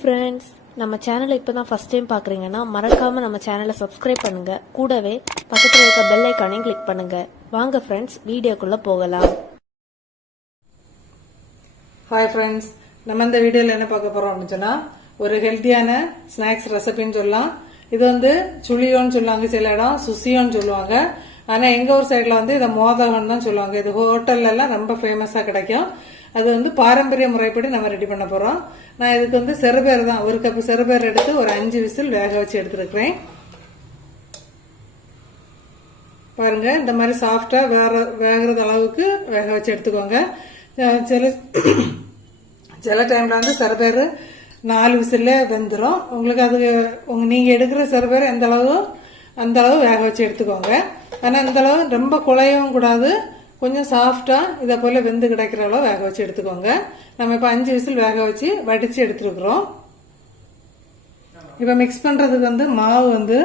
Friends நம்ம சேனலை இப்போ தான் ஃபஸ்ட் டைம் பார்க்குறீங்கன்னா மறக்காமல் நம்ம சேனலை சப்ஸ்கிரைப் பண்ணுங்கள் கூடவே பக்கத்தில் இருக்க பெல் ஐக்கானையும் கிளிக் பண்ணுங்கள் வாங்க ஃப்ரெண்ட்ஸ் வீடியோக்குள்ளே போகலாம். ஹாய் ஃப்ரெண்ட்ஸ் நம்ம இந்த வீடியோவில் என்ன பார்க்க போகிறோம் அப்படின்னு சொன்னால் ஒரு ஹெல்த்தியான ஸ்நாக்ஸ் ரெசிபின்னு சொல்லலாம். இது வந்து சுழியோன்னு சொல்லுவாங்க சில இடம் சுசியோன்னு சொல்லுவாங்க. ஆனால் எங்கள் ஊர் சைடில் வந்து இதை மோதகம்னு தான் சொல்லுவாங்க. இது ஹோட்டல்லலாம் ரொம்ப ஃபேமஸாக கிடைக்கும். அது வந்து பாரம்பரிய முறைப்படி நம்ம ரெடி பண்ண போகிறோம் நான் இதுக்கு வந்து சிறுபேர் தான். ஒரு கப்பு சிறுபேர் எடுத்து ஒரு அஞ்சு விசில் வேக வச்சு எடுத்துருக்குறேன். பாருங்கள் இந்த மாதிரி சாஃப்டாக வேற வேகிறது அளவுக்கு வேக வச்சு எடுத்துக்கோங்க. சில சில டைமில் வந்து சிறுபேர் நாலு விசில்ல வெந்துடும் உங்களுக்கு அது உங்க நீங்கள் எடுக்கிற சிறுபேர் எந்த அளவு அந்த அளவு வேக வச்சு எடுத்துக்கோங்க. ஆனால் இந்த அளவு ரொம்ப குழையவும் கூடாது. கொஞ்சம் சாஃப்டாக இதை போல் வெந்து கிடைக்கிற அளவு வேக வச்சு எடுத்துக்கோங்க. நம்ம இப்போ அஞ்சு விசில் வேக வச்சு வடித்து எடுத்துருக்குறோம். இப்போ மிக்ஸ் பண்ணுறதுக்கு வந்து மாவு வந்து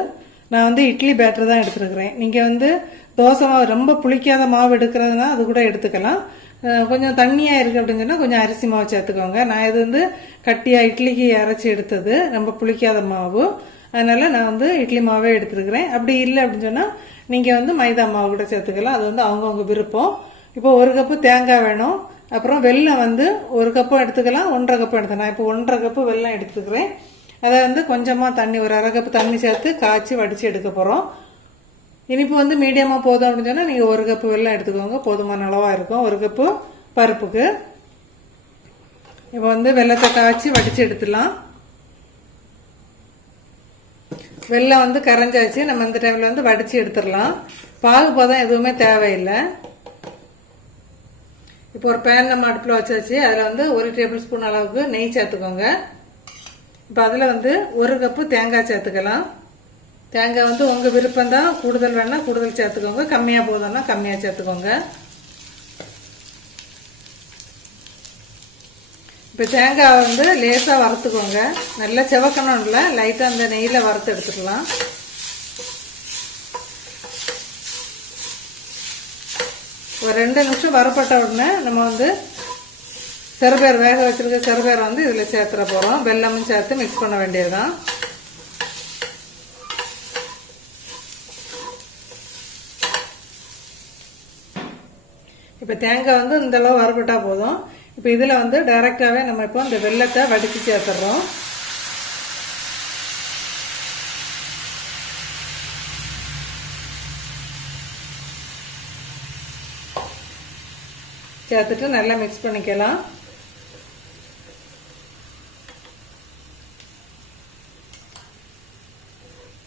நான் வந்து இட்லி பேட்டர் தான் எடுத்துருக்குறேன். நீங்கள் வந்து தோசை மாவு ரொம்ப புளிக்காத மாவு எடுக்கிறதுனா அது கூட எடுத்துக்கலாம். கொஞ்சம் தண்ணியாக இருக்குது அப்படின்னு சொன்னால் கொஞ்சம் அரிசி மாவு சேர்த்துக்கோங்க. நான் இது வந்து கட்டியாக இட்லிக்கு அரைச்சி எடுத்தது. ரொம்ப புளிக்காத மாவு. அதனால் நான் வந்து இட்லி மாவே எடுத்துருக்குறேன். அப்படி இல்லை அப்படின்னு சொன்னால் நீங்கள் வந்து மைதா மாவு கூட சேர்த்துக்கலாம். அது வந்து அவங்கவுங்க விருப்பம். இப்போ ஒரு கப்பு தேங்காய் வேணும். அப்புறம் வெள்ளம் வந்து ஒரு கப்பும் எடுத்துக்கலாம் ஒன்றரை கப்பும் எடுத்துக்கலாம். இப்போ ஒன்றரை கப்பு வெள்ளம் எடுத்துக்கிறேன். அதை வந்து கொஞ்சமாக தண்ணி ஒரு அரை கப்பு தண்ணி சேர்த்து காய்ச்சி வடித்து எடுக்க போகிறோம் இனிப்பு வந்து மீடியமாக போதும் அப்படின்னு சொன்னால் நீங்கள் ஒரு கப்பு வெள்ளம் எடுத்துக்கோங்க. போதுமான அளவாக இருக்கும். ஒரு கப்பு பருப்புக்கு. இப்போ வந்து வெள்ளத்தை காய்ச்சி வடித்து எடுத்துடலாம். வெள்ளம் வந்து கரைஞ்சாச்சு நம்ம இந்த டைமில் வந்து வடித்து எடுத்துடலாம். பாகு பதம் எதுவுமே தேவையில்லை. இப்போ ஒரு பேன் நம்ம அடுப்பில் வச்சாச்சு அதில் வந்து ஒரு டேபிள் ஸ்பூன் அளவுக்கு நெய் சேர்த்துக்கோங்க. இப்போ அதில் வந்து ஒரு கப்பு தேங்காய் சேர்த்துக்கலாம். தேங்காய் வந்து உங்கள் விருப்பம் தான் கூடுதல் வேணால் கூடுதல் சேர்த்துக்கோங்க. கம்மியாக போதும்னா கம்மியாக சேர்த்துக்கோங்க. இப்போ தேங்காய் வந்து லேசாக வறுத்துக்கோங்க. நல்லா செவக்கணும் இல்லை லைட்டாக அந்த நெய்யில் வறுத்து எடுத்துக்கலாம். ஒரு ரெண்டு நிமிஷம் வறுப்பட்ட உடனே நம்ம வந்து சிறுபேர் வேக வச்சிருக்க சிறுபேரை வந்து இதில் சேர்த்துற போகிறோம் வெல்லமும் சேர்த்து மிக்ஸ் பண்ண வேண்டியதுதான். இப்போ தேங்காய் வந்து இந்த அளவு போதும். இப்போ இதில் வந்து டைரெக்டாகவே நம்ம இப்போ இந்த வெள்ளத்தை வடித்து சேர்த்துறோம். சேர்த்துட்டு நல்லா மிக்ஸ் பண்ணிக்கலாம்.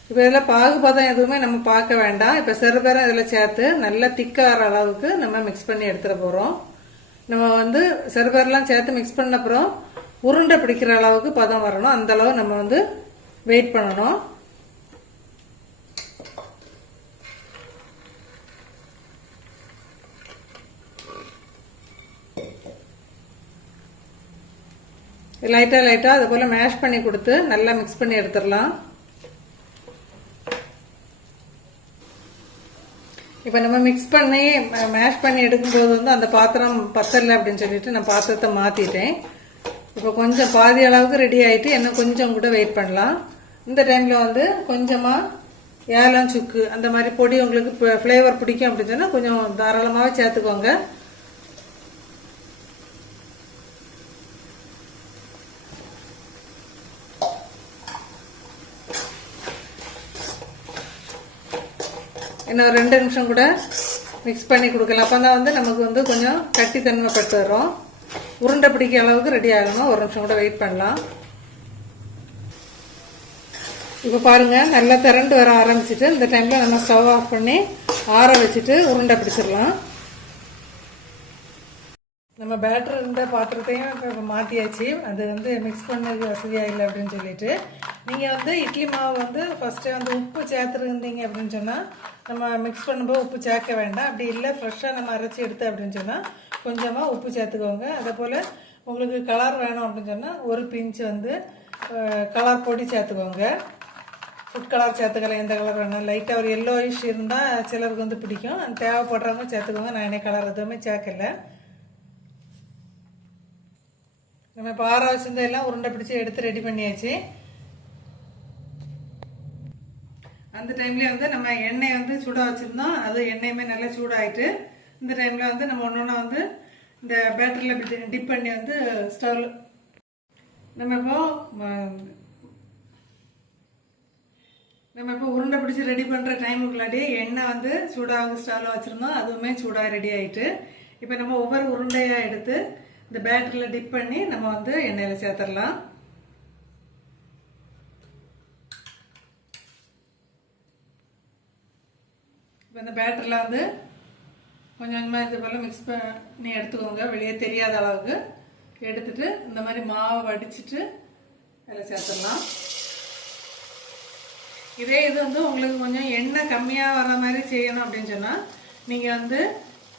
இப்போ இதில் பாகுபதம் எதுவுமே நம்ம பார்க்க வேண்டாம். இப்போ சிறுபேரம் இதில் சேர்த்து நல்லா திக்காகிற அளவுக்கு நம்ம மிக்ஸ் பண்ணி எடுத்துகிட்டு போகிறோம் நம்ம வந்து சிறுபேரெலாம் சேர்த்து மிக்ஸ் பண்ண அப்புறம் உருண்டை பிடிக்கிற அளவுக்கு பதம் வரணும். அந்த அளவு நம்ம வந்து வெயிட் பண்ணணும். லைட்டாக லைட்டாக அது போல் மேஷ் பண்ணி கொடுத்து நல்லா மிக்ஸ் பண்ணி எடுத்துடலாம். இப்போ நம்ம மிக்ஸ் பண்ணி மேஷ் பண்ணி எடுக்கும்போது வந்து அந்த பாத்திரம் பத்தலை அப்படின்னு சொல்லிட்டு நான் பாத்திரத்தை மாற்றிட்டேன் இப்போ கொஞ்சம் பாதி அளவுக்கு ரெடி ஆகிட்டு இன்னும் கொஞ்சம் கூட வெயிட் பண்ணலாம். இந்த டைமில் வந்து கொஞ்சமாக ஏலம் சுக்கு அந்த மாதிரி பொடி உங்களுக்கு ஃப்ளேவர் பிடிக்கும் அப்படின்னு சொன்னால் கொஞ்சம் தாராளமாகவே சேர்த்துக்கோங்க. இன்னும் ரெண்டு நிமிஷம் கூட மிக்ஸ் பண்ணி கொடுக்கலாம். அப்போ தான் வந்து நமக்கு வந்து கொஞ்சம் கட்டித்தன்மைப்பட்டு வரும் உருண்டை பிடிக்க அளவுக்கு ரெடி ஆகணும்? ஒரு நிமிஷம் கூட வெயிட் பண்ணலாம். இப்போ பாருங்கள் நல்லா திரண்டு வர ஆரம்பிச்சிட்டு இந்த டைமில் நம்ம ஸ்டவ் ஆஃப் பண்ணி ஆற வச்சுட்டு உருண்டை பிடிச்சிடலாம். நம்ம பேட்டர் இருந்த பாத்திரத்தையும் இப்போ மாற்றியாச்சு அது வந்து மிக்ஸ் பண்ணது வசதியாக இல்லை அப்படின்னு சொல்லிட்டு. நீங்கள் வந்து இட்லி மாவு வந்து ஃபஸ்ட்டு வந்து உப்பு சேர்த்துருந்தீங்க அப்படின்னு சொன்னால் நம்ம மிக்ஸ் பண்ணும்போது உப்பு சேர்க்க வேண்டாம். அப்படி இல்லை ஃப்ரெஷ்ஷாக நம்ம அரைச்சி எடுத்து அப்படின்னு சொன்னால் கொஞ்சமாக உப்பு சேர்த்துக்கோங்க. அதே போல் உங்களுக்கு கலர் வேணும் அப்படின்னு சொன்னால் ஒரு பிஞ்சு வந்து கலர் பொடி சேர்த்துக்கோங்க. ஃபுட் கலர் சேர்த்துக்கலாம் எந்த கலர் வேணாலும். லைட்டாக ஒரு எல்லோயிஷ் இருந்தால் சிலருக்கு வந்து பிடிக்கும். தேவைப்படுறவங்க சேர்த்துக்கோங்க. நான் என்ன கலர் எதுவுமே சேர்க்கல. நம்ம இப்போ ஆற வச்சிருந்ததெல்லாம் உருண்டை பிடிச்சி எடுத்து ரெடி பண்ணியாச்சு. அந்த டைம்லேயே வந்து நம்ம எண்ணெய் வந்து சூடாக வச்சுருந்தோம். அது எண்ணெயுமே நல்லா சூடாகிட்டு இந்த டைமில் வந்து நம்ம ஒன்று ஒன்றா வந்து இந்த பேட்டரியில் டிப் பண்ணி வந்து ஸ்டவ்வில் நம்ம இப்போ நம்ம இப்போ உருண்டை பிடிச்சி ரெடி பண்ணுற டைமுக்குள்ளாடி எண்ணெய் வந்து சூடாக ஸ்டவ்வில் வச்சுருந்தோம். அதுவுமே சூடாக ரெடி ஆகிட்டு இப்போ நம்ம ஒவ்வொரு உருண்டையாக எடுத்து இந்த பேட்டரியில் டிப் பண்ணி நம்ம வந்து எண்ணெயில் சேர்த்துடலாம். இப்போ இந்த பேட்டரியில் வந்து கொஞ்சம் கொஞ்சமாக இது போல் மிக்ஸ் பண்ணி எடுத்துக்கோங்க. வெளியே தெரியாத அளவுக்கு எடுத்துட்டு இந்த மாதிரி மாவை வடிச்சிட்டு அதில் சேர்த்துடலாம். இதே இது வந்து உங்களுக்கு கொஞ்சம் எண்ணெய் கம்மியாக வர மாதிரி செய்யணும் அப்படின்னு சொன்னால் நீங்கள் வந்து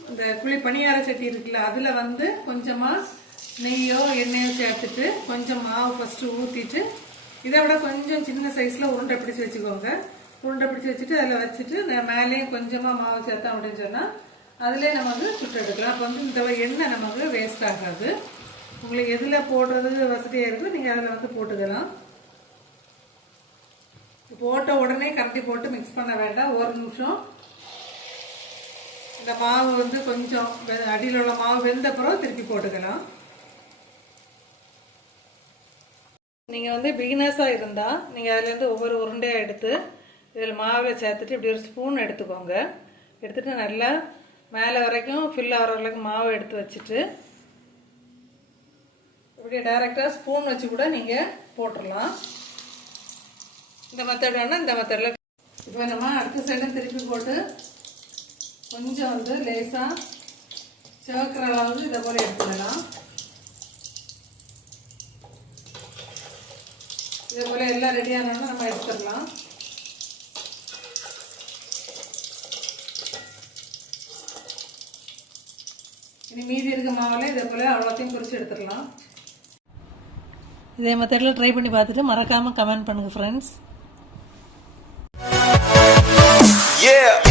இந்த குழி பணியார சட்டி இருக்குல்ல அதில் வந்து கொஞ்சமாக நெய்யோ எண்ணெயோ சேர்த்துட்டு கொஞ்சம் மாவு ஃபஸ்ட்டு ஊற்றிட்டு இதை விட கொஞ்சம் சின்ன சைஸில் உருண்டை பிடிச்சி வச்சுக்கோங்க. உருண்டை பிடிச்சி வச்சுட்டு அதில் வச்சுட்டு நான் மேலேயும் கொஞ்சமாக மாவு சேர்த்தோம் அப்படின்னு சொன்னால் அதிலே நம்ம வந்து சுட்டு எடுக்கலாம். அப்போ வந்து இந்த எண்ணெய் நமக்கு வேஸ்ட் ஆகாது. உங்களுக்கு எதில் போடுறது வசதியாக இருக்கோ நீங்கள் அதில் வந்து போட்டுக்கலாம். போட்ட உடனே கரண்டி போட்டு மிக்ஸ் பண்ண வேண்டாம். ஒரு நிமிஷம் இந்த மாவு வந்து கொஞ்சம் அடியில் உள்ள மாவு வெந்த பிறகு திருப்பி போட்டுக்கலாம் நீங்கள் வந்து பிகினர்ஸாக இருந்தால் நீங்கள் அதுலேருந்து ஒவ்வொரு உருண்டையாக எடுத்து இதில் மாவை சேர்த்துட்டு இப்படி ஒரு ஸ்பூன் எடுத்துக்கோங்க. எடுத்துகிட்டு நல்லா மேலே வரைக்கும் ஃபில் ஆகிற வரைக்கும் மாவு எடுத்து வச்சுட்டு இப்படி டைரெக்டாக ஸ்பூன் வச்சு கூட நீங்கள் போட்டுடலாம் இந்த மெத்தட் வேணால் இந்த மெத்தடில் இப்போ நம்ம அடுத்த சைடும் திருப்பி போட்டு கொஞ்சம் வந்து லேசாக சிவக்கிற அளவு இதை போல் எடுத்துக்கலாம். இதே போல் எல்லாம் ரெடியானாலும் நம்ம எடுத்துடலாம். இனி மீதி இருக்க மாவில் இதை போல் அவ்வளோத்தையும் குறித்து எடுத்துடலாம். இதே மெத்தடில் ட்ரை பண்ணி பார்த்துட்டு மறக்காமல் கமெண்ட் பண்ணுங்கள் ஃப்ரெண்ட்ஸ் Yeah!